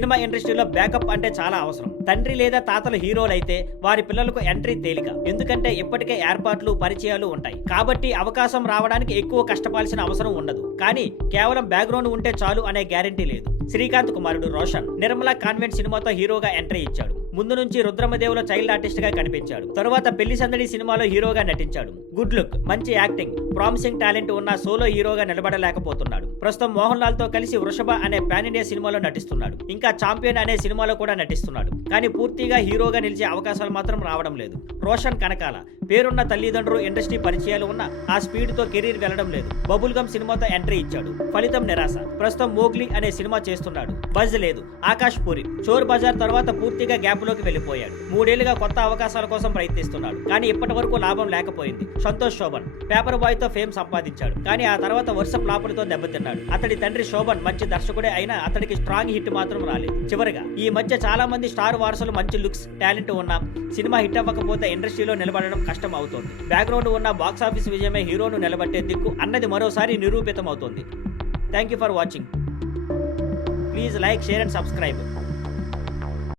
Cinema ఇండస్ట్రీలో backup అంటే చాలా అవసరం. తండ్రి లేదా తాతలు హీరోలైతే వారి పిల్లలకు ఎంట్రీ తేలిక. ఎందుకంటే ఇప్పటికే ఏర్పాట్లు పరిచయాలు ఉంటాయి కాబట్టి అవకాశం రావడానికి ఎక్కువ కష్టపడాల్సిన అవసరం ఉండదు. కానీ కేవలం బ్యాక్గ్రౌండ్ ఉంటే చాలు అనే గ్యారంటీ లేదు. శ్రీకాంత్ కుమారుడు రోషన్ నిర్మలా కాన్వెంట్ సినిమాతో హీరోగా ఎంట్రీ ఇచ్చాడు. ముందు నుంచి రుద్రమదేవులో చైల్డ్ ఆర్టిస్ట్ గా కనిపించాడు. తరువాత పెళ్లి సందడి సినిమాలో హీరోగా నటించాడు. గుడ్ లుక్, మంచి యాక్టింగ్, ప్రామిసింగ్ టాలెంట్ ఉన్న సోలో హీరోగా నిలబడలేకపోతున్నాడు. ప్రస్తుతం మోహన్ లాల్ తో కలిసి వృషభ అనే పాన్ ఇండియా సినిమాలో నటిస్తున్నాడు. ఇంకా ఛాంపియన్ అనే సినిమాలో కూడా నటిస్తున్నాడు. కానీ పూర్తిగా హీరోగా నిలిచే అవకాశాలు మాత్రం రావడం లేదు. రోషన్ కనకాల పేరున్న తల్లిదండ్రులు, ఇండస్ట్రీ పరిచయాలు ఉన్న ఆ స్పీడ్ తో కెరీర్ వెళ్లడం లేదు. బబుల్ గమ్ సినిమాతో ఎంట్రీ ఇచ్చాడు. ఫలితం నిరాశ. ప్రస్తుతం మోగ్లీ అనే సినిమా చేస్తున్నాడు. బజ్ లేదు. ఆకాష్ పూరి చోర్ బజార్ తర్వాత పూర్తిగా గ్యాప్ లోకి వెళ్లిపోయాడు. 3 ఏళ్లుగా కొత్త అవకాశాల కోసం ప్రయత్నిస్తున్నాడు. కానీ ఇప్పటి వరకు లాభం లేకపోయింది. సంతోష్ శోభన్ పేపర్ బాయ్ తో ఫేమ్ సంపాదించాడు. కానీ ఆ తర్వాత వరుస ఫ్లాపులతో దెబ్బతిన్నాడు. అతడి తండ్రి శోభన్ మంచి దర్శకుడే అయినా అతడికి స్ట్రాంగ్ హిట్ మాత్రం రాలేదు. చివరిగా ఈ మధ్య చాలా మంది స్టార్ వారసులు మంచి లుక్స్, టాలెంట్ ఉన్న సినిమా హిట్ అవ్వకపోతే ఇండస్ట్రీలో నిలబడడం కష్టం అవుతోంది. బ్యాక్గ్రౌండ్ ఉన్న బాక్సాఫీస్ విజయమే హీరోను నిలబట్టే దిక్కు అన్నది మరోసారి నిరూపితం అవుతోంది. Thank you for watching. Please like, share and subscribe.